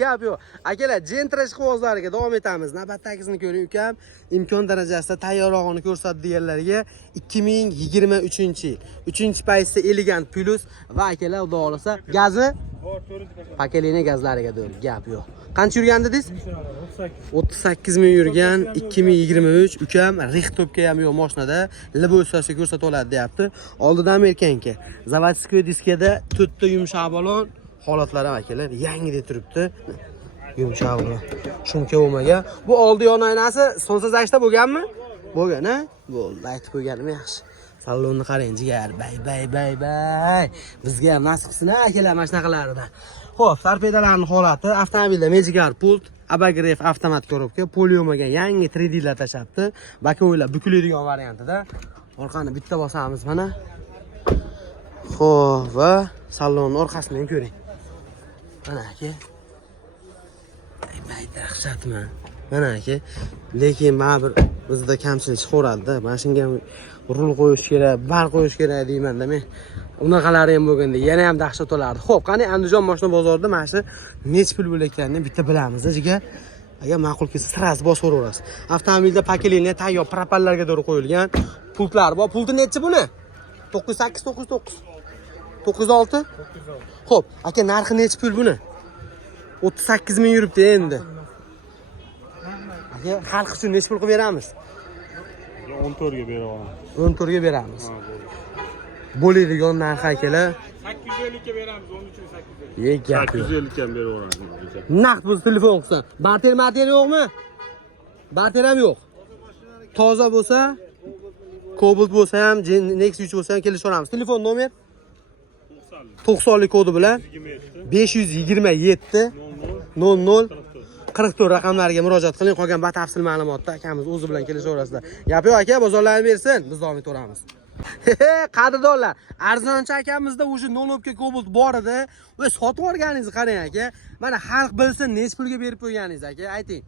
Gap yo'q. Akalar, jentrash qog'ozlariga davom etamiz. Navbatdagisini ko'ring ukam. Imkon darajasida tayyorlig'ini ko'rsatdi deganlarga 2023-yil. 3-paytda elegant plus va akalar xudo xolasa gazi pakelini gazlariga do'l. Gap yo'q. Qancha yurgan dedingiz? 38 ming yurgan 2023 ukam Richtopga ham yo'q mashinada libosasi ko'rsatib oladi deyapti. Oldidan Amerikanka. Zavodskoy diskada 4 ta yumshoq balon holatlari ham akalar yangidek turibdi. Yumshoq balon. Shuncha bo'lmagan. Bu oldi yon oynasi so'nsazashda bo'lganmi? Bo'lgan, ha? Bo'ldi, aytib qo'yganim yaxshi. Salonni qarang, jigar. Bay. Bizga ham nasibsin akalar mana shunaqalardan. Xo'p, torpedalarning holati, avtomobilda Magicar pult, Abagref avtomat korobka, poliomaga yangi 3D lar tashabdi. Bako'ylar bukiladigan variantida. Orqani bitta bosamiz mana. Xo'p, va salonning orqasini ko'ring. Mana aka. Bay dahshatmi? Mana aka. Lekin ma'bir bizda kamchilik chiqaradi-da. Mana shunga rul qo'yish kerak, bar qo'yish kerak deyman-da men. Unaqalari ham bo'lganda yana ham dahshat olardi. Xo'p, qani Andijon mashina bozorida mana shu necha pul bo'layotganini bitta bilamiz. Jiga agar ma'qul kelsa siras bosib o'raverasiz. Avtomobilda pakelini tayyor propallarga doğru qo'yilgan pultlar bor. Pulti nechi buni? 908 99. 906? Xo'p, aka narxi nechi pul buni? 38 ming yuribdi endi. Aka xalq uchun nechi pul qilib beramiz? 14 ga beraman. 14 ga beramiz. Bo'ladigan narx akalar 850 ga beramiz, 13 850. Gap yo'q. 850 ga beraveramiz. Naqd biz telefon qilsa. Barter yo'qmi? Barter ham yo'q. Toza bo'lsa, Cobalt bo'lsa ham, Nexus 3 bo'lsa ham kelishaveramiz. Telefon nomer 90lik kodi bilan 527 00 44 raqamlariga murojaat qiling. Qolgan batafsil ma'lumotni akamiz o'zi bilan kelishaverasizlar. Gap yo'q aka, bozorlarni bersin, biz davom etaveramiz. Qadrdonlar, arzonchi akamizda o'sha 0 ga Cobalt bor edi. Va sotib olganingizni qarang aka. Mana xalq bilsin, nech pulga berib qo'yganingiz aka, ayting.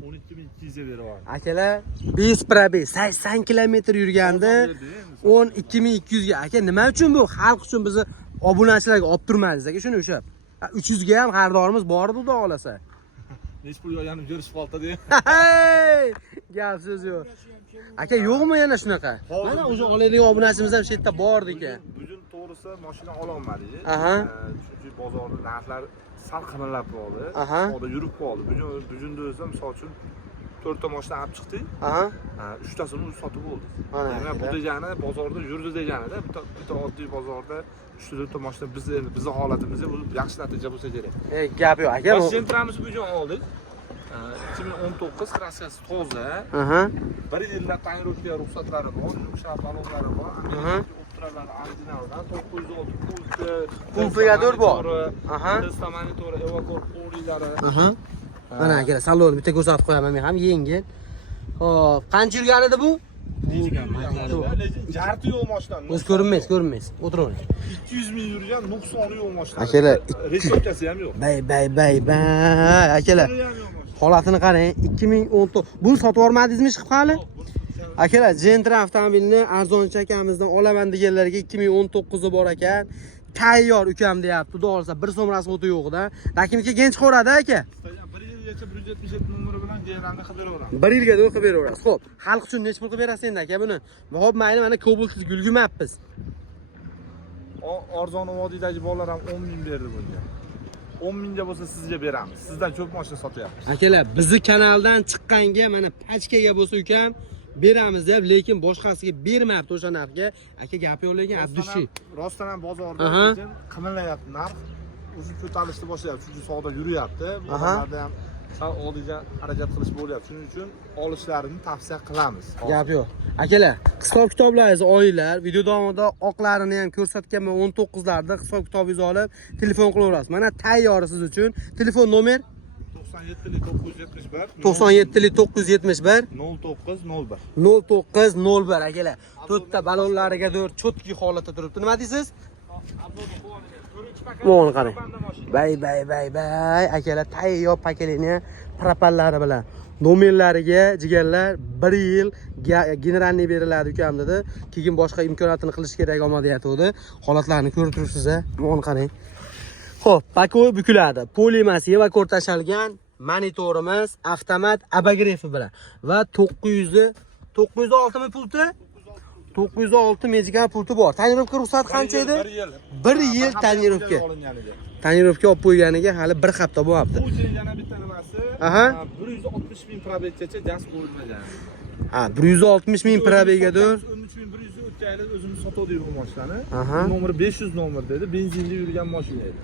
12200 ga beraman. Akalar, 5 probe 80 kilometr yurganda 12200 ga. Aka, nima uchun bu? Xalq uchun bizni obunachilarga olib turmadingiz aka, shuni o'sha. 300 ga ham xaridorimiz bor edi, xudo xolasa. Nech pul yo'qani ko'rishib qoldi-da. Gap so'z yo'q. Aka, yo'qmi yana shunaqa? Mana o'sha oladigan obunachimiz ham shu yerda bor ekan. Bugun to'g'risi mashina olib olmadik. Chunki bozorda narxlar sal qimirlab qoldi. Oda yurib qoldi. Bugunda o'zim misol uchun 4 ta mashina olib chiqdik. 3 tasini o'zi sotib oldik. Demak, bu degani bozorda yurdi deganida, bitta oddiy bozorda 3 ta mashina bizning holatimizda bu yaxshi natija bo'lsa kerak. Gap yo'q aka. Sentramiz bugun oldik. 2019 kraskasi toza. 1 yillik tayyorlikka ruxsatlari bor, yumshoq balonlari bor. Optralar originaldan 906 pultligadir bor. Test monitori, evakor polilari. Mana akalar, salonni bitta ko'rsatib qo'yaman men ham yengil. Xo'p, qancha yurgan edi bu? Jarti yo'q mashina. O'z ko'rinmaysiz. O'tiring. 200 ming yurgan, nuqsoni yo'q mashina. Akalar, reseptasi ham yo'q. Bay. Akalar, holatini qarang. 2019. Bu sotib olmadingizmi chiqib hali? Akalar, Gentra avtomobilni arzonchi akamizdan olaman deganlarga 2019 bor ekan. Tayyor ukam deyapti. Xudo xolasa 1 so'm rasxoti yo'q-da. Rakimga gench qo'radi aka. 1 yilgacha 177 nomeri bilan DR'ni qilaveramiz. 1 yilga qilib beraverasiz. Xo'p, xalq uchun nech pul qilib berasiz endi aka buni? Xo'p, mayli, mana Cobaltsiz gulgumapmiz. Arzon vodiydagi bolalar ham 10 ming berdi bunga. 10 mingga bo'lsa sizga beramiz. Sizdan ko'p mashina sotyapmiz. Akalar, bizni kanaldan chiqqanga mana pachkaga bo'lsa ukam beramiz deb, lekin boshqasiga bermayapti o'sha narxga. Aka, gap yo'q lekin Abdushi. Rostdan ham bozorda lekin qimirlayapti narx. O'zi ko'tarilishni boshlayapti, chunki savdo yuryapti. Bozorlarda ham sal oldiga harakat qilish bo'lyapti. Shuning uchun olishlarini tavsiya qilamiz. Gap yo'q. Akalar, hisob kitoblaringiz oylar, video davomida oqlarini ham ko'rsatganman 19larda hisob kitobingizni olib telefon qilaverasiz. Mana tayyori siz uchun. Telefon nomer 97 971 0901 akalar. 4 ta balonlariga dur chotki holatda turibdi. Nima deysiz? Mo'g'ul qarang. Bay. Akalar, tayyor pakelini propallari bilan nomerlariga jigarlar 1 yil generalniy beriladi ukam dedi. Keyin boshqa imkoniyatini qilish kerak omad aytuvdi. Holatlarni ko'rib turibsiz-a? Mo'g'ul qarang. Xo'p, pakoy bukiladi. Polimasiya va ko'rtashalgan monitorimiz avtomat abagrefi bilan va 906 mi pulti? 906 mega pulti bor. Tonirovka ruxsat qancha edi? 1 yil tonirovka. Tonirovka olib qo'yganiga hali 1 hafta bo'lyapti. Bu yana bitta nimasi. 160 ming probeggacha gaz qo'yilmagan. 160 ming probeggadir. 13100 o'tgan yili o'zimiz sotdik bu mashinani. Nomeri 500 nomer dedi. Benzinda yurgan mashina edi.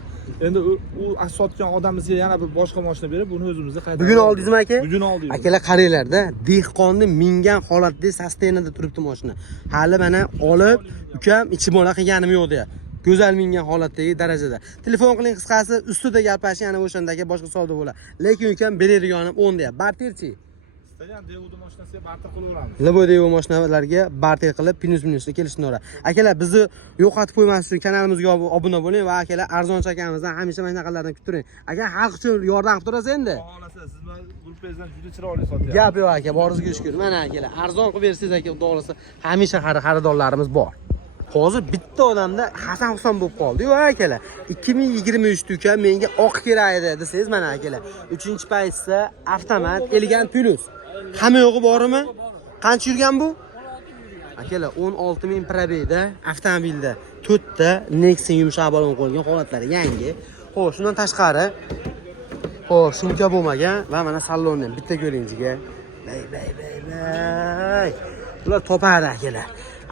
Endi u sotgan odamimizga yana bir boshqa mashina berib, buni o'zimizga qaytarib. Bugun oldingizmi aka? Bugun oldik. Akalar qaranglar-da, dehqonni mingan holatda sostenida turibdi mashina. Hali mana olib, ukam ichi bola qilganim yo'q deya. Go'zal mingan holatdagi darajada. Telefon qiling qisqasi, ustida gaplashing, yana o'shandagi boshqa savdo bo'ladi. Lekin ukam beradiganim 10 deya. Barterchi. Istagan Devuda mashinasiga barter qilaveramiz. Devu mashinalarga barter qilib, minusda kelishni. Akalar, bizni yo'qotib qo'ymaslik uchun kanalimizga obuna bo'ling va akalar arzon chakamizdan hamisha mana shunaqalardan kutib turing. Aka, xalq uchun yordam qilib turasiz endi. Xohlasa, siz gruppangizdan juda chiroyli sotyapsiz. Gap yo'q aka, boringizga shukr. Mana akalar, arzon qilib bersangiz aka, xudo xolasa, hamisha xaridorlarimiz bor. Hozir bitta odamda Hasan Husan bo'lib qoldi-yu akalar. 2023 ukam menga oq kerak edi desangiz mana akalar. 3-paytda avtomat elegant plus. Hamma yo'g'i bormi? Qancha yurgan bu? Akalar 16 ming probegda avtomobilda 4 ta Nexon yumshoq balon qo'yilgan holatlari yangi. Xo'sh, shundan tashqari shumka bo'lmagan va mana salonni bitta ko'ringizga. Bay. Ular topadi akalar.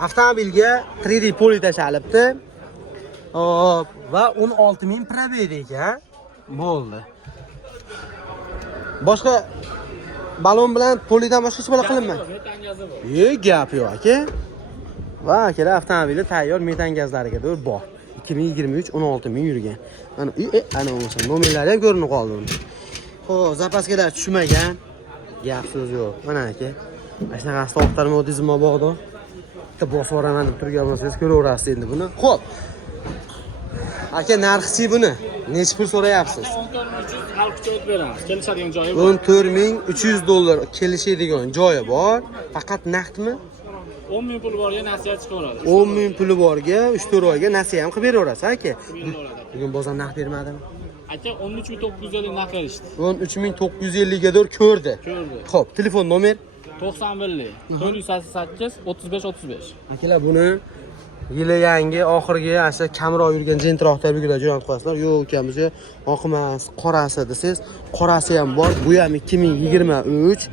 Avtomobilga 3D poli tashalibdi. Va 16 ming probegda ekan. Bo'ldi. Boshqa balon bilan polidan boshqa hech nima qilinmaydi. Gap yo'q aka. Va akalar avtomobili tayyor metan gazlarigadir bor. 2023 16 ming yurgan. Ana o'sha nomerlari ham ko'rinib qoldi. Xo'p, zapaskalar tushmagan. Gap so'z yo'q. Mana aka. Mana shunaqasi to'xtarma o'tizim bog'da. Bitta bosib oraman deb turgan bo'lsangiz ko'raverasiz endi buni. Xo'p. Aka, narxi buni necha pul so'rayapsiz? 14300 xalqcha o'tib beramiz. Kelishadigan joyi bor. 14300 dollar kelishadigan joyi bor. Faqat naqdmi? 10 ming pul borga nasiya chiqaveradi. 10 ming puli borga 3-4 oyga nasiya ham qilib beraverasiz aka. Bugun bozor naqd bermadimi? Aka 13950 naqd berishdi. 13950 gadir ko'rdi. Xo'p, telefon nomer 91 488 35 35. Akalar, buni yili yangi oxirgi asha kamroq yurgan jentroq tabiiylar jo'natib qo'yasizlar. Yo'q, ukamizga oqmas, qorasi desangiz, qorasi ham bor. Bu ham 2023.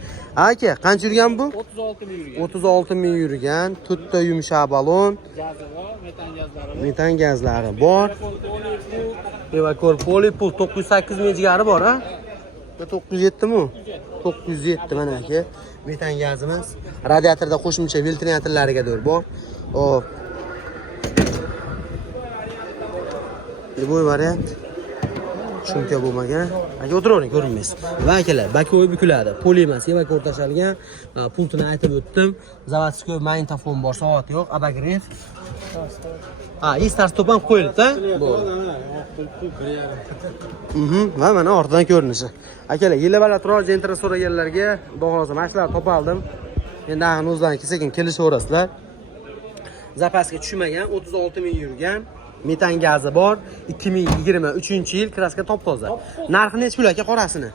Aka, qancha yurgan bu? 36 ming yurgan. 36 ming yurgan, 4 ta yumshoq balon, Gazi bor, metan gazlari bor. Evakor poli pul 908 ming jigari bor, ha? 907 mi? 907 mana aka. Metan gazimiz. Radiatorda qo'shimcha ventilyatorlariga bor. Hop. Bu variant shuncha bo'lmagan. Aka, o'tiravering, ko'rinmaysiz. Va akalar, bakoy bukiladi. Poli emas, evak o'rtashalgan. Pultini aytib o'tdim. Zavodskoy magnitofon bor, soat yo'q, abagref. Start stop ham qo'yildi-da. Va mana ortidan ko'rinishi. Akalar, yilabala turar jentra so'raganlarga, xudo xolasa, mashinalar topaldim. Endi o'zlariga sekin kelishaverasizlar. Zapaska tushmagan, 36 ming yurgan. Metan gazi bor. 2023-yil, kraska top-toza. Narxi necha pul aka qorasini?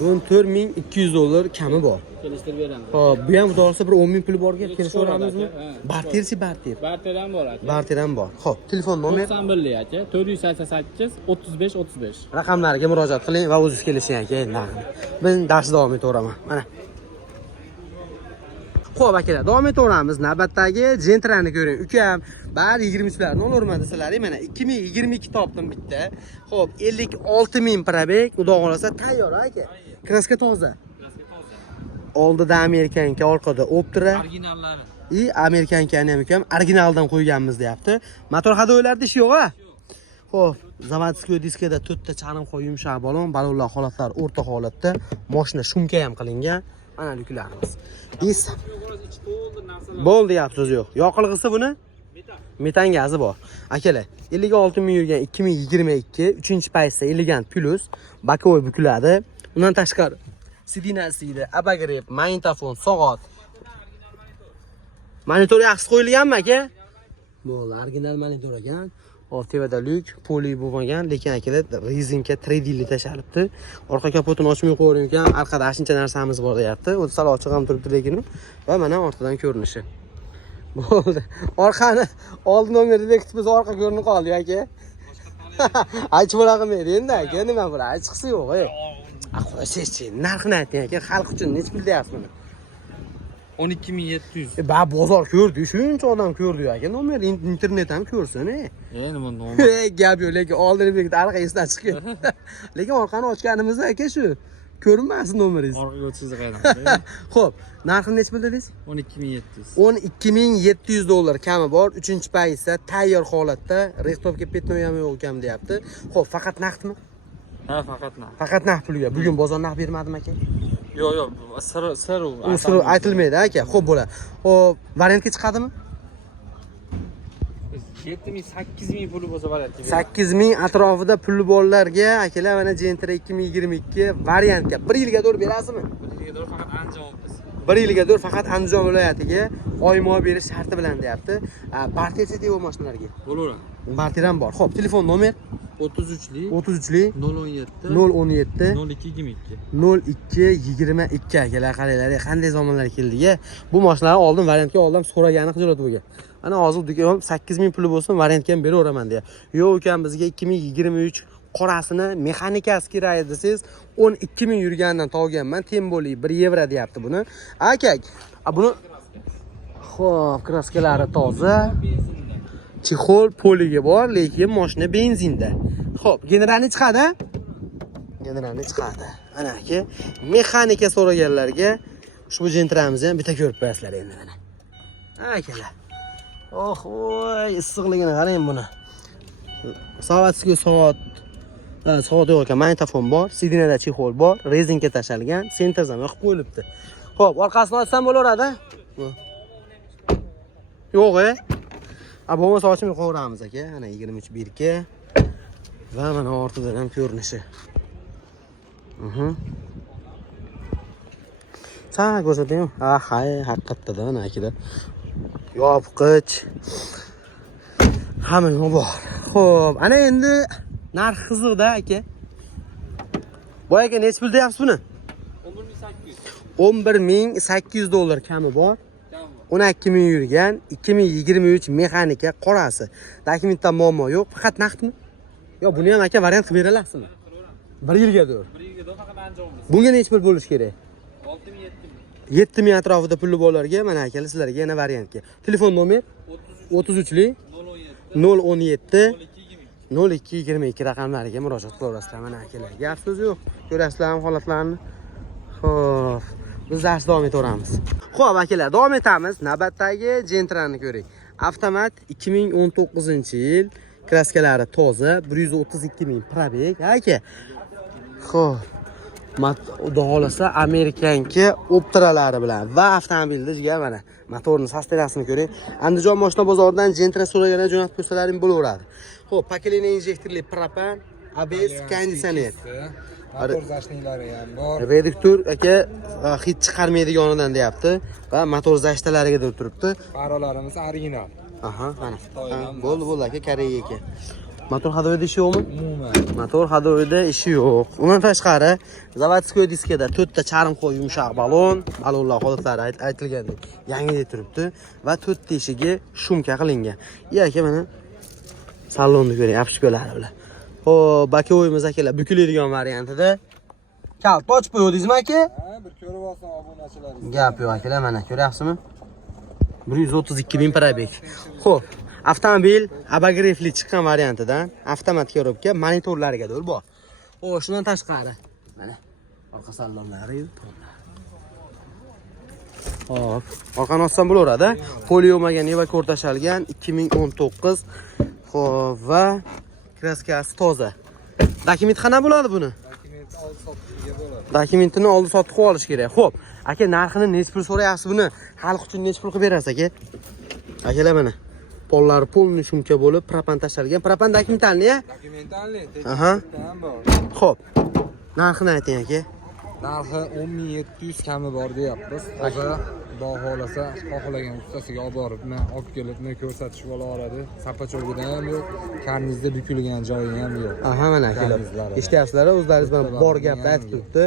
14200 dollar kami bor. Kelishtirib beramiz. Xo'p, bu ham xudo xolasa bir 10 ming puli borga kelishaveramizmi? Barterchi barter. Barter ham bor aka. Barter ham bor. Xo'p, telefon nomer 91 aka 488 35 35. raqamlariga murojaat qiling va o'zingiz kelishing aka. Men dars davom etaveraman. Mana. Xo'p akalar, davom etaveramiz. Navbatdagi Gentrani ko'ring. Ukam, bari 23larni olaverman desalar, mana 2022 topdim bitta. Xo'p, 56 ming probeg, xudo xolasa tayyor aka. Kraska toza. Oldida Amerikanka, orqada Optra. Originallari. Amerikankani ham ukam originaldan qo'yganmiz deyapti. Motor hadoylarda ish yo'q-a? Xo'p, zavodskoy diskada 4 ta charimxo'y yumshoq balonlar holatlari o'rta holatda, mashina shumka ham qilingan. Mana yuklarimiz. Bo'ldi, deyapsiz yo'q. Yoqilg'isi buni? Metan gazi bor. Akalar, 56 ming yurgan 2022, 3-paytda elegant plus, bakoy bukiladi. Undan tashqari sidinasida, abagref, magnitofon, soat. Monitor yaxshi qo'yilganmi aka? Bo'ldi, original monitor ekan. Hop, tevada lyuk, poli bo'lmagan, lekin akalar rezinka 3D li tashalibdi. Orqa kapotini ochmay qo'ying ekan, orqada shuncha narsamiz bor deyapti. O'zi sal ochiq ham turibdi lekin va mana ortidan ko'rinishi. Bo'ldi. Orqani old nomerni bekitib biz orqa ko'rinib qoldi aka. Aytib bo'laqmaydi endi aka, nima bo'lar? Aytqisi yo'q, ey. Aqo'shchi, narxini ayting aka, xalq uchun nech pul deyapsiz buni? 12700. Ba bozor ko'rdi, shuncha odam ko'rdi aka. Nomer internet ham ko'rsin, ey. Nima nomer? Gap yo'q, lekin oldini bekitib orqa esdan chiqib. Lekin orqani ochganimizda aka shu ko'rinmasin nomeringiz. Orqaga o'tishni qayerdan? Xo'p, narxini nech pul dedingiz? 12700. 12700 dollar kami bor. 3-payizda tayyor holatda, rektobga petnoy ham yo'q ekan deyapti. Xo'p, faqat naqdmi? Ha, faqat naqd. Faqat naqd pulga. Bugun bozor naqd bermadimi aka? Yo'q, sir U sir aytilmaydi aka. Xo'p, bo'ladi. Xo'p, variantga chiqadimi? 7000-8000 puli bo'lsa variantga. 8000 atrofida puli borlarga akalar mana Gentra 2022 variantga 1 yilga to'g'ri berasizmi? 1 yilga to'g'ri faqat Andijonmiz. 1 yilga to'g'ri faqat Andijon viloyatiga oyma berish sharti bilan deyapti. Bartercha deydi mashinalarga. Bo'laveradi. Barter ham bor. Xo'p, telefon nomer 33lik 017 0222 0222 akalar qaranglar, qanday zamonlar keldi-ga. Bu mashinalarni oldin variantga oldim, so'ragani xijolat bo'lgan. Ana hozir do'kon 8000 puli bo'lsin, variantga ham beraveraman deya. Yo'q ekan, bizga 2023 qorasini mexanikasi kerak desangiz 12000 yurganidan topganman. Temboli 1 yevro deyapti buni. Aka, buni xo'p, kraskalari toza. Chexol poliga bor, lekin mashina benzinda. Xo'p, generalni chiqadi? Generalni chiqadi. Ana aka, mexanika so'raganlarga ushbu Gentramizni ham bitta ko'rib qo'yasizlar endi mana. Akalar. Oh, voy, issiqligini qarang buni. Soatga soat yo'q ekan, magnitofon bor, sidinada chexol bor, rezinka tashalgan, sentezam yoqib qo'yilibdi. Xo'p, orqasini ochsam bo'laveradi? Yo'q, bo'lmasa ochmay qo'yamiz aka. Ana 23 birka va mana ortidan ham ko'rinishi. Sa ko'rsating. Hay, haqiqatdan akalar. Yopqich. Hamma bor. Xo'p, ana endi narx qiziqda aka. Boy aka nech pul deyapsiz buni? 11800. 11800 dollar kami bor. 12000 yurgan, 2023 mexanika qorasi. Dokumentdan muammo yo'q, faqat naqdmi? Yo, buni ham aka variant qilib beralasizmi? 1 yilga to'g'ri. 1 yilga to'g'ri faqat Andijonmiz. Bunga nech pul bo'lish kerak? 6000 7000 atrofida puli borlarga mana akalar sizlarga yana variantga. Telefon nomer 33lik 017 0222 raqamlariga murojaat qilaverasizlar mana akalar. Gap so'z yo'q. Ko'rasizlarmi holatlarni? Xo'p, biz dars davom etaveramiz. Xo'p akalar, davom etamiz. Navbatdagi Gentrani ko'ring. Avtomat 2019-yil, kraskalari toza, 132000 probeg. Aka. Xo'p. Xudo xolasa Amerikanki optralari bilan va avtomobilda jigar mana motorning sostaviyasini ko'ring. Andijon mashina bozoridan Gentra so'raganlar jo'natib qo'ysalaring bo'laveradi. Xo'p, pokoleniya injektorli propan, ABS, konditsioner. Motor zashtinlari ham bor. Reduktor aka hid chiqarmaydiganidan deyapti va motor zashtalariga turibdi. Farolarimiz original. Aha, mana. Bo'ldi aka, Koreya ekan. Motor hadoida ishi yo'qmi? Umuman. Motor hadoida ishi yo'q. Undan tashqari, zavodskoy diskada 4 ta charmxo'y yumshoq balonlar holatlari aytilgandek yangidek turibdi va 4 teshigi shumka qilingan. Aka mana salonni ko'ring, apshkolari bilan. Xo'p, bakovoyimiz akalar bukiladigan variantida. Kalt ochib qo'ydingizmi aka? Ha, bir ko'rib olsin obunachilaringiz. Gap yo'q akalar, mana ko'ryapsizmi? 132000 probeg. Xo'p, avtomobil abagreifli chiqqan variantidan avtomat korobka monitorlariga do'l bor. Xo'p, shundan tashqari mana orqa salonlari. Xo'p, orqani ochsam bo'laveradi. Poliyomaga neva ko'r tashalgan 2019. Xo'p, va kraskasi toza. Dokument qana bo'ladi buni? Dokumenti oldi sotishga bo'ladi. Dokumentini oldi sotib qo'yib olish kerak. Xo'p, aka narxini nech pul so'rayapsiz buni? Xalq uchun nech pul qilib berasiz aka? Akalar mana pollari polni shumka bo'lib, propan tashalgan. Propan dokumentalni-ya? Dokumentalni, Aha. ham bor. Xo'p. Narxini ayting aka. Narxi 10700 kami bor deyapmiz. Toza Xudo xohlasa, xohlagan ustasiga olib borib, men olib kelib, men ko'rsatishib olaveradi. Sapachogida ham yo'q, karnizda bukilgan joyi ham yo'q. Aha, mana kelib. Eshityapsizlar, o'zlaringiz bilan bor gapni aytib turibdi.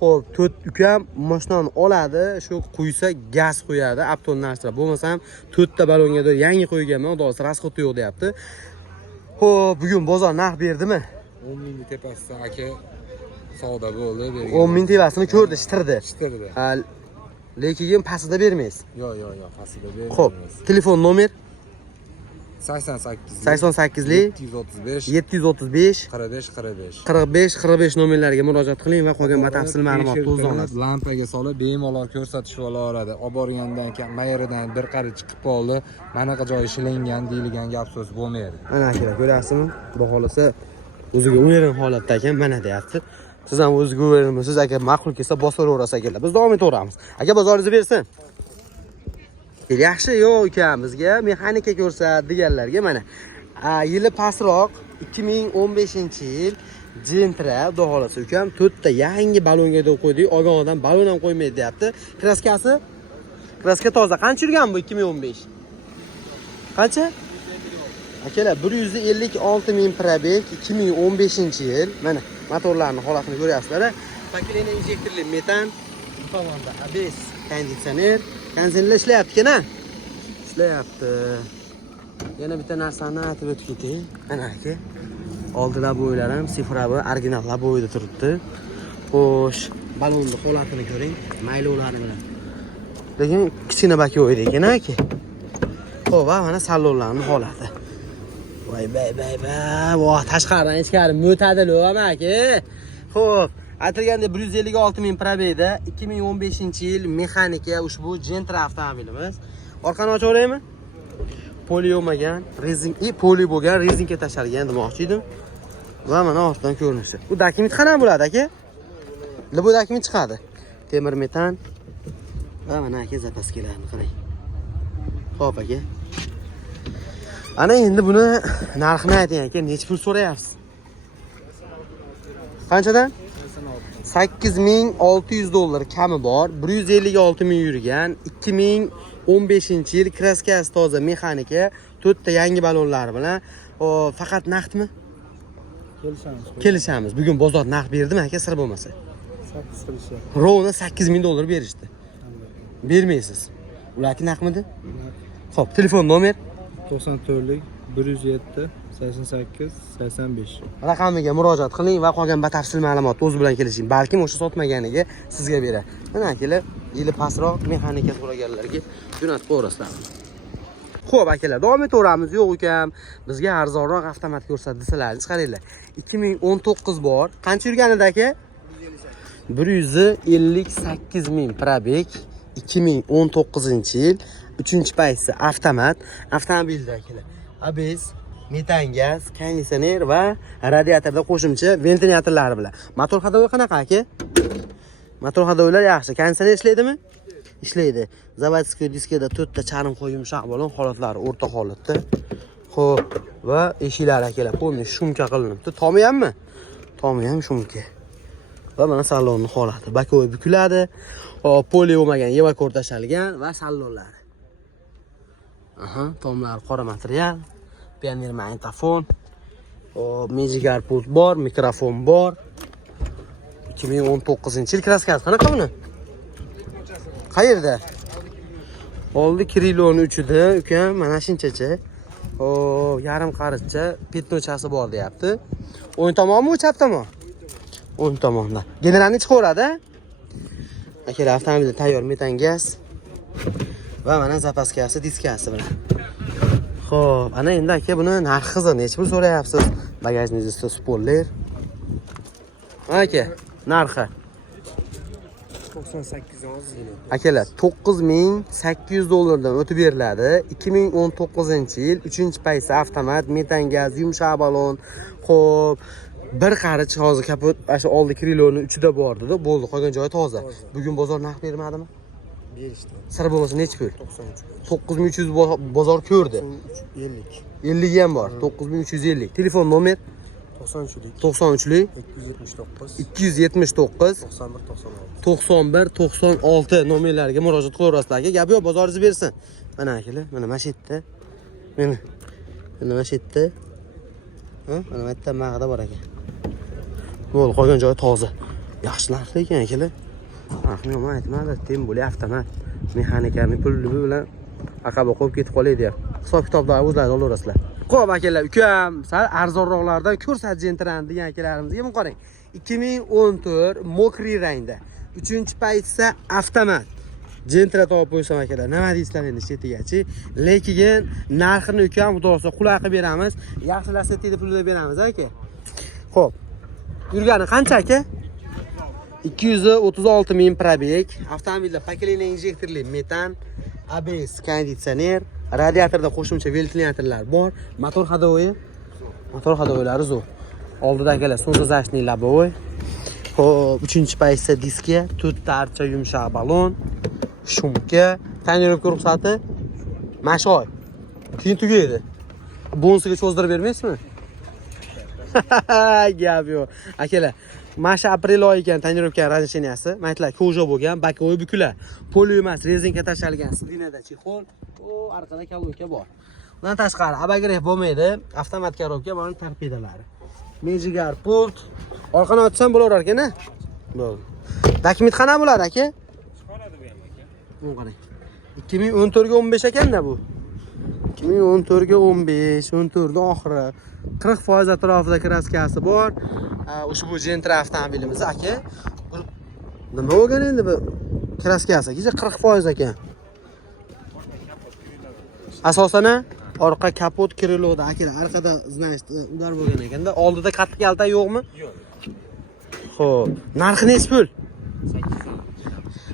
Xo'p, 4 ukam mashinani oladi, shu quysa gaz qo'yadi, apton narsalar. Bo'lmasam 4 ta balonga yangi qo'yganman, xudosi rasxoti yo'q deyapti. Xo'p, bugun bozor narx berdimi? 10 ming tepasida aka savdo bo'ldi. 10 ming tepasini ko'rdi, shitirdi. Shitirdi. Ha, lekin pastida bermaysiz. Yo'q, pastida bermaymiz. Xo'p, telefon nomer 88 88 lik 735 735 45 45. 45 nomerlariga murojaat qiling va qolgan batafsil ma'lumotni o'z olasiz. Lampaga solib bemalol ko'rsatishib olaveradi. Olib borgandan keyin mayeridan bir qari chiqib qoldi. Manaqa joyi shilingan deyilgan gap so'z bo'lmaydi. Mana akalar, ko'ryapsizmi? Xudo xolasa o'ziga uyaran holatda ekan, mana deyapti. Siz ham o'ziga uyaranmisiz, aka ma'qul kelsa bosaverasiz akalar. Biz davom etaveramiz. Aka bozoringizni bersin. Yaxshi yo'q ukam, bizga mexanika ko'rsat deganlarga mana. Yili pastroq 2015-yil Gentra, xudo xolasa ukam 4 ta yangi balonga qo'ydik. Olgan odam balon ham qo'ymaydi deyapti. Kraskasi? Kraska toza. Qancha yurgan bu 2015? Qancha? Akalar 156 ming probeg 2015-yil. Mana motorlarning holatini ko'ryapsizlar. Pakleniya injektorli metan, tomonda ABS konditsioner. Konditsioner ishlayapti-ku-na? Ishlayapti. Yana bitta narsani aytib o'tib ketay. Mana aka. Oldilar bo'ylar ham sifravi originallar bo'yida turibdi. Xo'sh, balonning holatini ko'ring, maylovlari bilan. Lekin kichkina baka o'ydi ekan aka. Xo'p, va mana salonlarning holati. Voy bay. Voh, tashqaridan ichkari mo'tadil o'g'am aka. Xo'p, aytilganda 156 ming probegda 2015-yil mexanika ushbu Gentra avtomobilimiz. Orqani ochaveraymi? Poli bo'lmagan, poli bo'lgan, rezinka tashalgan demoqchi edim. Va mana ortdan ko'rinishi. Bu dokument qanaqa bo'ladi aka? Bu dokument chiqadi. Temir metan. Va mana aka zapaskalarni qarang. Xo'p aka. Ana endi buni narxini ayting aka, necha pul so'rayapsiz? Qanchadan? 8600 dollar kami bor, 156 ming yurgan, 2015-yil kraskasi toza mexanika, 4 ta yangi balonlar bilan. Faqat naqdmi? Kelishamiz. Bugun bozor naqd berdimi aka, sir bo'lmasa? 8 qilishdi. Rovna 8000 dollar berishdi. Bermaysiz. Ularki naqdmidi? Xo'p, telefon nomer 94lik 107 88 85. raqamiga murojaat qiling va qolgan batafsil ma'lumotni o'zi bilan kelishing. Balkim o'sha sotmaganiga sizga beradi. Mana akalar, yili pastroq mexanika so'raganlarga jo'natib qo'yasizlar. Xo'p akalar, davom etaveramiz. Yo'q ukam, bizga arzonroq avtomat ko'rsat desalaringiz qaranglar. 2019 bor. Qancha yurgan edi aka? 158 ming probeg 2019-yil 3-paysi avtomat. Avtomobilda akalar ABS, metan gaz, konditsioner va radiatorda qo'shimcha ventilyatorlari bilan. Motor hadovi qanaqa aka? Motor hadovilar yaxshi. Konditsioner ishlaydimi? Ishlaydi. Zavodskiy diskada 4 ta charm qo'yib yumshoq balon holatlari o'rta holatda. Xo'p, va eshiklar akalar qo'ymi shumka qilinibdi. Tomi hammi? Tomi ham shumka. Va mana salonning holati. Bakoy bukiladi. Hop, poli bo'lmagan evakor tashalgan va salonlari. Aha, tomlar qora material. Pioneer magnitofon. Hop, Magic pult bor, mikrofon bor. 2019-yil kraskasi qanaqa buni? Qayerda? Oldi Kiriloni uchida, ukam, mana shunchacha. Hop, yarim qarichcha petnochasi bor deyapti. O'ng tomonmi, chap tomon? O'ng tomonda. Generalni chiqaveradi. Akalar, avtomobilda tayyor metan gaz va mana zapaskasi, diskasi bilan. Xo'p, ana endi aka buni narxi qiziq, necha pul so'rayapsiz? Bagajningizda spoiler. Aka, narxi 98 yil. akalar 9800 dollardan o'tib beriladi. 2019-yil 3-paysi avtomat, metan gaz, yumshoq balon. Xo'p, bir qarich hozir kapot shu oldi Kiriloni uchida bor dedi. Bo'ldi, qolgan joyi toza. Bugun bozor narx bermadimi? Berishdi. Sir bo'lmasa necha pul? 93. 9300 bozor ko'rdi. 50. 50 ham bor. 9350. Telefon nomer 93'lük. 93'lik 279 279 91 96. 91 96 nomerlarga murojaat qilaverasizlar aka. Gap yo'q, bozoringiz bersin. Mana akalar, mana shu yerda. Mana shu yerda. Ha, mana bu yerda mag'da bor ekan. Bo'ldi, qolgan joyi toza. Yaxshi narx ekan akalar. Rahmi yomon aytmadi, tem bo'li avtomat. Mexanikaning puli bilan aqaba qo'yib ketib qolay deyapti. Hisob kitoblarni o'zlaringiz olaverasizlar. Xo'p akalar, ukam sal arzonroqlardan ko'rsat Gentrani degan akalarimizga ham qarang. 2014 mokriy rangda. 3-payt esa avtomat. Gentra topib qo'ysam akalar, nima deysizlar endi chetigachi? Lekin narxini ukam xudosa qulay qilib beramiz. Yaxshi lasetida pulida beramiz aka. Xo'p. Yurgani qancha aka? 236 ming probeg. Avtomobilda pokoleniya injektorli metan, ABS konditsioner, radiatorda qo'shimcha ventilyatorlar bor, motor ходовой. Motor ходовойлari zo'r. Oldida akalar sonzashniy labovoy. Xo'p, 3-paytsa diska, 4 tarcha yumshoq balon, shumka, tonirovka ruxsati mashoy. Keyin tugaydi. Bonusiga cho'zdirib bermaysizmi? Gap yo'q. Akalar, Masha aprel oyi ekan tonirovka razresheniyasi. Maytlar ko'ja bo'lgan, bakovoy buklar. Poli emas, rezinka tashalgan, sidinada chexol, orqada kolonka bor. Undan tashqari abagrev bo'lmaydi, avtomat korobka, mana torpedalari. Mejigar pult. Orqani ochsam bo'laverar ekan-a? Bo'ldi. Dokument qana bo'ladi aka? Chiqaradi bu ham aka. Bu qarang. 2014 ga 15 ekanda bu. 2014 ga 15, 14 da oxiri. 40% atrofida kraskasi bor. Ushbu Gentra avtomobilimiz aka. Nima bo'lgan endi bu kraskasi? Kecha 40% ekan. Asosan orqa kapot kirilovda akalar, arqada значит udar bo'lgan ekanda. Oldida qattiq kalta yo'qmi? Yo'q. Xo'p, narxi nechi pul?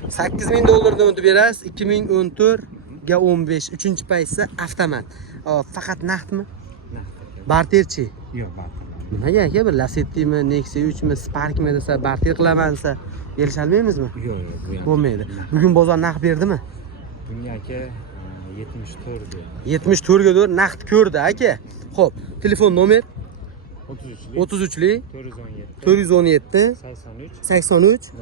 8000 dollardan o'tib berasiz. 2014 ga 15, 3-paytsa avtomat. Faqat naqdmi? Naqd. Barterchi. Yo'q, barter. Nimaga aka, bir Lacetti'mi, Nexia 3mi, Sparkmi desa, barter qilaman desa, kelisholmaymizmi? Yo'q, bu ham. Bo'lmaydi. Bugun bozor naqd berdimi? Bunga aka 74 di. 74 ga do'r naqd ko'rdi aka. Xo'p, telefon nomer 33lik 33lik 417 417 83 83 02.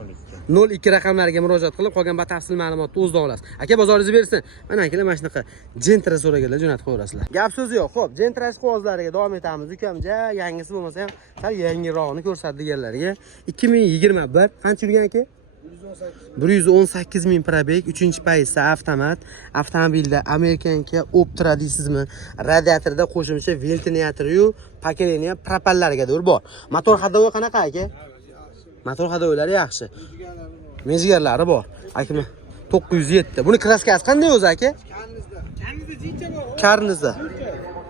02 raqamlariga murojaat qilib, qolgan batafsil ma'lumotni o'zida olasiz. Aka, bozoringiz bersin. Mana akalar mana shunaqa Gentra so'raganlar jo'natib qo'yasizlar. Gap so'zi yo'q. Xo'p, Gentra qog'ozlariga davom etamiz. Ukamja, yangisi bo'lmasa ham sal yangirog'ini ko'rsatdiganlarga 2021 qancha yurgan aka? 118 ming probeg, 3-paytsa avtomat. Avtomobilda Amerikanka Optra deysizmi? Radiatorda qo'shimcha ventilyator-yu pokoleniya propellariga bor. Motor ходовой qanaqa aka? Motor ходовойлari yaxshi. Mejigarlari bor. Aka 907. Buni kraskasi qanday o'zi aka? Karnizda.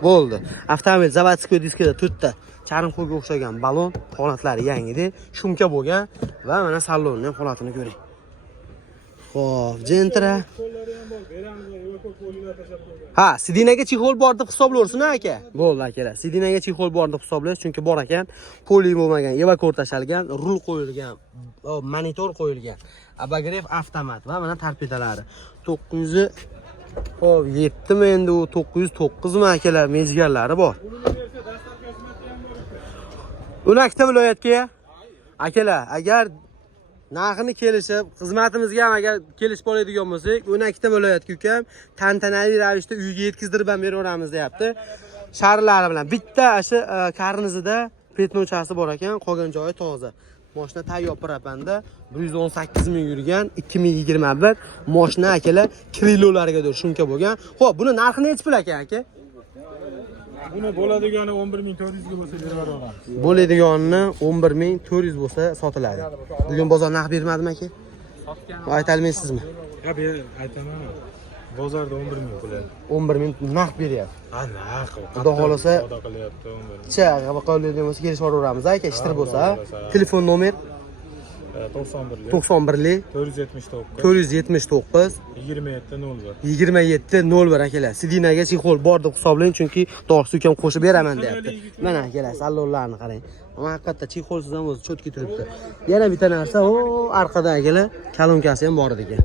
Bo'ldi. Avtomobil zavodskiy diskada 4 ta charmxo'ga o'xshagan balon, holatlari yangida, shumka bo'lgan va mana salonning ham holatini ko'ring. Xo'p, Gentra. Ha, sidinaga chexol bor deb hisoblaysiz aka? Bo'ldi akalar. Sidinaga chexol bor deb hisoblaysiz, chunki bor ekan, poli bo'lmagan, evakor tashalgan, rul qo'yilgan, monitor qo'yilgan, abagrev avtomat va mana torpedalari. 900 Xo'p, 7 mi endi u 909 mi akalar, mejigarlari bor. 12 viloyatga akalar, agar narxini kelishib, xizmatimizga ham agar kelishib oladigan bo'lsak, 12 viloyatga ukam tantanali ravishda uyga yetkazdirib ham beraveramiz deyapti. Sharlari bilan bitta shu karnizida petnochasi bor ekan, qolgan joyi toza. Mashina tayyor propanda 118 ming yurgan, 2021 mashina akalar krilolariga shumka bo'lgan. Xo'p, buni narxi nechi pul ekan aka? Buni bo'ladigani 11400 ga bo'lsa berib yuboramiz. Bo'ladiganini 11400 bo'lsa sotiladi. Bugun bozor naqd bermadimi aka? Sotgan. Aytolmaysizmi? Ha, aytaman. Bozorda 11000 bo'ladi. 11000 naqd beryapti. Ha, naq. Xudo xolasa Xudo qilyapti 11000. Cha, qoladigan bo'lsa kelishib olaveramiz aka, ishtir bo'lsa. Telefon nomer 91lik 479 2701 akalar. Sidinaga chexol bor deb hisoblang, chunki to'g'risi ukam qo'shib beraman deyapti. Mana akalar, salonlarni qarang. Ama haqiqatda chexolsiz ham o'zi cho'tki turibdi. Yana bitta narsa, orqada akalar kalonkasi ham bor ekan.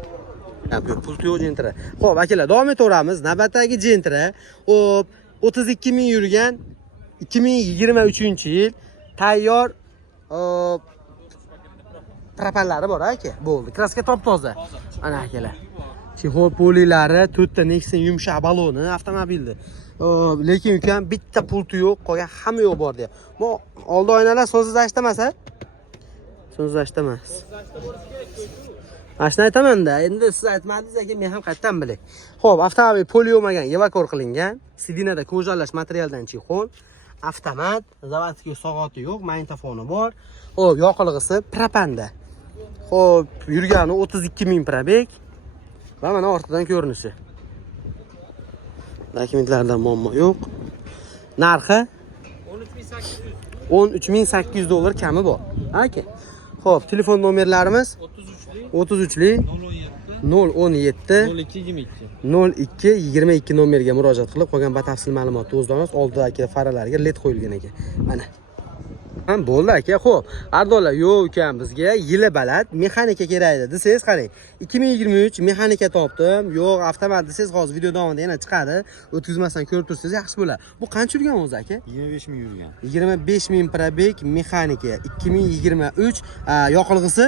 Pul yo'q Gentra. Xo'p, akalar, davom etaveramiz. Navbatdagi Gentra, hop, 32 ming yurgan 2023-yil tayyor propanlari bor aka. Bo'ldi. Kraska top-toza. Ana akalar. Chexol polilari, to'rtta Nexon yumshoq baloni avtomobilni. Lekin ukam bitta pulti yo'q, qolgan hamma yo'q bor deyapti. Bu oldi oynalar so'zsiz ashtamasa? So'zsiz ashtamas. Ashna aytaman-da, endi siz aytmadingiz aka, men ham qayerdan bilay. Xo'p, avtomobil poli yo'magan, evakor qilingan, sidinada ko'jalash materialdan chexol, avtomat, zavodskiy soati yo'q, magnitofoni bor. Xo'p, yoqilg'isi propanda. Xo'p, yurgani 32 ming probeg. Va mana ortidan ko'rinishi. Dokumentlardan muammo yo'q. Narxi 13800 dollar kami bor. Aka. Xo'p, telefon nomerlarimiz 33li 017 0222 nomerga murojaat qilib, qolgan batafsil ma'lumotni o'zida olasiz. Oldidagi faralarga led qo'yilgan ekan. Mana. Ham bo'ldi aka. Xo'p, Ardola yo'q ekan bizga yili balad mexanika kerak edi desangiz qarang. 2023 mexanika topdim. Yo'q, avtomat desangiz hozir video davomida yana chiqadi. O'tkazmasdan ko'rib tursangiz yaxshi bo'ladi. Bu qancha yurgan o'zi aka? 25 ming yurgan. 25 ming probeg mexanika 2023 yoqilg'isi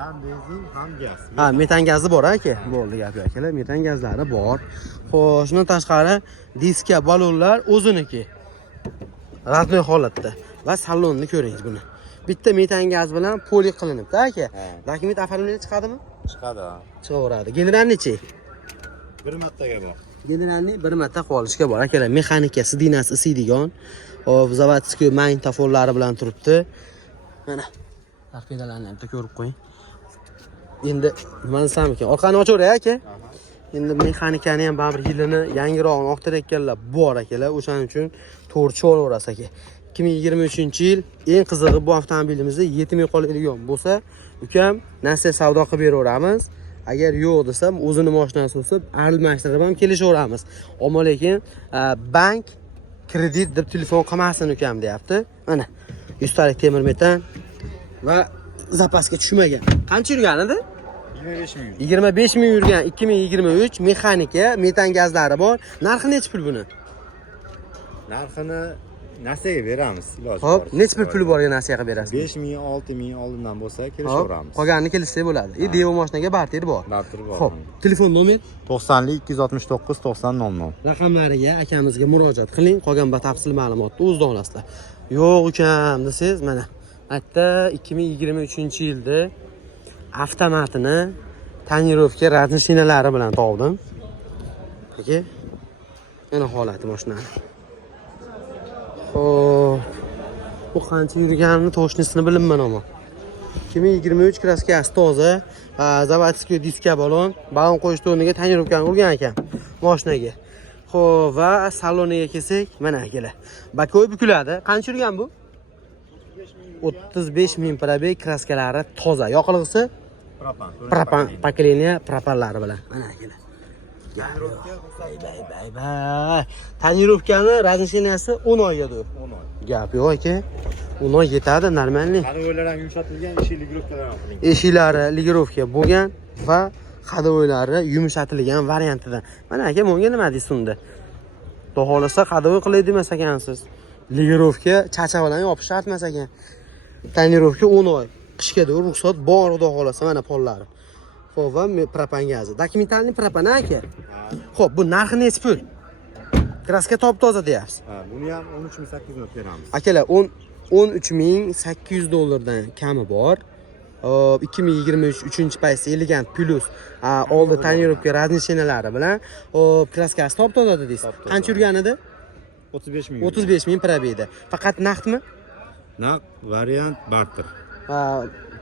Ham benzin, ham gaz. ha, metan gazi bor aka. Bo'ldi gap akalar, metan gazlari bor. Xo'sh, shundan tashqari diska balonlar o'ziniki. Radnoy holatda. Va salonni ko'ringiz buni. Bitta metan gaz bilan poli qilinibdi aka. Dokument оформление chiqadimi? Chiqadi. Chiqaveradi. General nechi? Bir martaga bor. Generalni bir marta qolishga bor akalar. Mexanika sidinasi isiydigan. Hop, zavodskiy magnitofonlari bilan turibdi. Mana. Tarpedalarni ham ko'rib qo'ying. Endi nima desam ekan? Orqani ochaveray aka. Endi mexanikani ham baribir yilini yangirog'ini oqtirayotganlar bor akalar. O'shaning uchun to'g'ri cho'laverasiz aka. 2023-yil eng qizig'i bu avtomobilimizni yetmay qoladigan bo'lsa, ukam nasiya savdo qilib beraveramiz. Agar yo'q desam, o'zini mashinasi bo'lsa, almashtirib ham kelishaveramiz. Ammo lekin bank kredit deb telefon qilmasin ukam deyapti. Mana 100 talik temir metan va zapaska tushmagan. Qancha yurgan edi? 25 ming. 25 ming yurgan 2023 mexanika, metan gazlari bor. Narxi necha pul buni? Narxini nasiyaga beramiz, iloji Xo'p, necha pul puli borga nasiya qilib berasiz? 5 ming, 6 ming oldindan bo'lsa kelishaveramiz. Qolganini kelishsa bo'ladi. Devo mashinaga barter bor. Barter bor. Xo'p, telefon nomer 90li 269 9000. raqamlariga akamizga murojaat qiling. Qolgan batafsil ma'lumotni o'zida olasizlar. Yo'q ukam desangiz, mana aytda 2023-yilda avtomatini tonirovka raznishinalari bilan topdim. Aka, mana holati mashinani. Xo'p, bu qancha yurganini to'shnisini bilinman ammo. 2023 kraskasi toza, zavodskiy diska balon qo'yish o'rniga tonirovkani urgan ekan mashinaga. Xo'p, va saloniga kelsak, mana akalar. Bakoy bukiladi. Qancha yurgan bu? 35 ming probeg, kraskalari toza. Yoqilg'isi propan, pokoleniya propanlari bilan. Mana akalar. Tonirovkani raznishinasi 10 oyga dur. 10 oy. Gap yo'q aka. 10 oy yetadi, normalniy. Qadavoylar ham yumshatilgan, eshik ligirovkalar ham qilingan. Eshiklari ligirovka bo'lgan va qadavoylari yumshatilgan variantidan. Mana aka, menga nima deysiz unda? Xudo xolasa qadavoy qilay demas ekansiz. Ligirovka chacha bilan yopish shart emas ekan. Tonirovka 10 oy. Qishga ruxsat bor, xudo xolasa mana pollari. Xo'p, va propan gazi. Dokumentalniy propan aka. Xo'p, bu narxi necha pul? Kraska top-toza deyapsiz. Ha, buni ham 13800 beramiz. Akalar, 13800 dollardan kami bor. 2023 paysi elegant plus oldi tonirovka raznishinalari bilan kraskasi top-toza dedingiz. Qancha yurgan edi? 35 ming. 35 ming probegda. Faqat naqdmi? Naqd variant barter.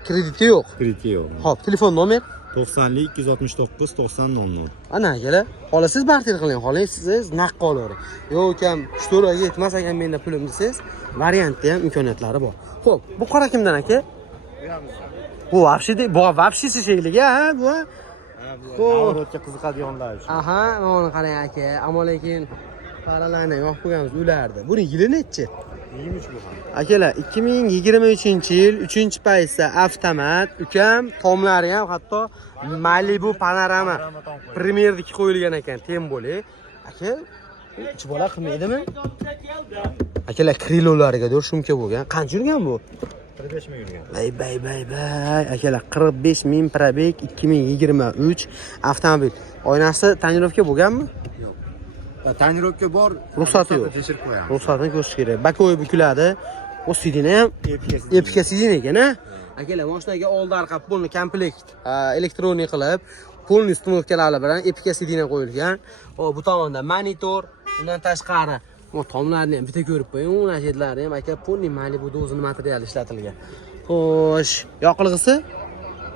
Krediti yo'q. Krediti yo'q. Xo'p, telefon nomer 90li 269 9000. ana akalar, xolasiz barter qiling, xolasiz naqd qolavering. Yo'q ukam 3-4 oyga yetmas ekan menda pulim desangiz, variantda ham imkoniyatlari bor. Xo'p, bu qora kimdan aka? Bu vapshi shekliga, ha, bu. Ha, bu navrotga qiziqadiganlar uchun. Aha, mana qarang aka, ammo lekin paralarni yo'q qo'yganmiz ularda. Buni yili nechi? 23 bu ham. Akalar, 2023-yil 3-paysa avtomat, ukam tomlari ham hatto Malibu Panorama Premierdagi qo'yilgan ekan, tem bo'li. Aka, ichi bola qilmaydimi? Akalar krilolariga dur shumka bo'lgan. Qancha yurgan bu? 45 ming yurgan. Bay. Akalar 45 ming probeg 2023 avtomobil. Oynasi tonirovka bo'lganmi? Yo'q. Tonirovka bor, Ruxsati yo'q. tekshirib qo'yamiz. Ruxsatini ko'rish kerak. Bakoy bukiladi. O sidina ham epika sidina ekan-a? Akalar, mashinaga oldi orqa polni komplekt elektronik qilib, polni uстановкалari bilan epika sidina qo'yilgan. Bu tomonda monitor, undan tashqari tomlarni ham bitta ko'rib qo'ying, nashetlarni ham aka polni Malibuda o'zini materiali ishlatilgan. Xo'sh, yoqilg'isi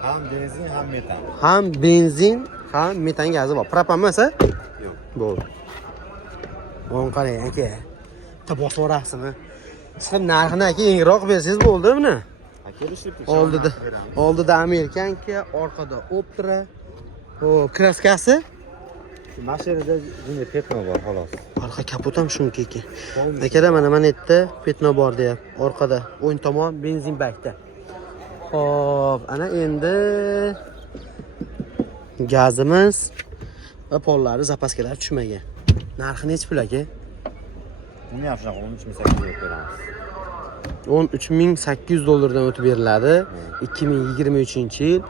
Ham benzin, ham metan. ham benzin, ham metan gazi bor. Propan emas-a? Yo'q. Bo'ldi. O'n qarang aka. Ta bosib yuborasizmi? Siz narxini aka yengroq bersangiz bo'ldi buni. Kelishib Oldida Amerikanka, orqada Optra. Kraskasi? Mashinada bunday petno bor xolos. Orqa kapot ham shunga ekan. Akalar mana yerda petno bor deyapti. Orqada o'ng tomon benzin bakda. Xo'p, ana endi gazimiz va pollari zapaskalar tushmagan. Narxi necha pul aka? Buni ham shunaqa 13800 deb beramiz. 13800 dan o'tib beriladi. 2023-yil.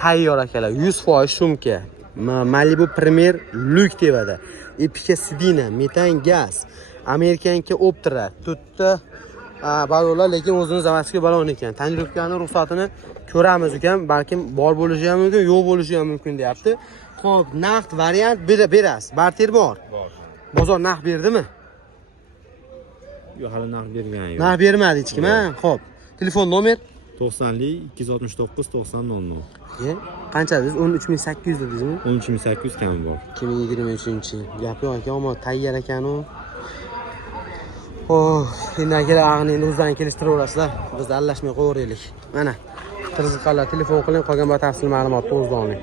Tayyor akalar, 100% shumka. Malibu Premier Luke tevada. Epika sidina, metan gaz, Amerikanka Optra, to'rtta balonlar, lekin o'zini zavodiga balon ekan. Tonirovkani ruxsatini ko'ramiz ekan, balkim bor bo'lishi ham mumkin, yo'q bo'lishi ham mumkin deyapti. Xo'p, naqd variant berasiz. Barter bor. Bozor naqd berdimi? Yo'q, hali narx bergan yo'q. Naqd bermadi hech kim, ha? Xo'p. Telefon nomer 90lik 269 9000. qancha dedingiz? 13800 dedingizmi? 13800 kami bor. 2023-yil. Gap yo'q aka, ammo tayyor ekan u. Endi akalar ag'ini o'zlaring kelishtiravurasizlar. Biz aralashmay qo'yaveraylik. Mana qiziqqanlar telefon qiling, qolgan batafsil ma'lumotni o'zida oling.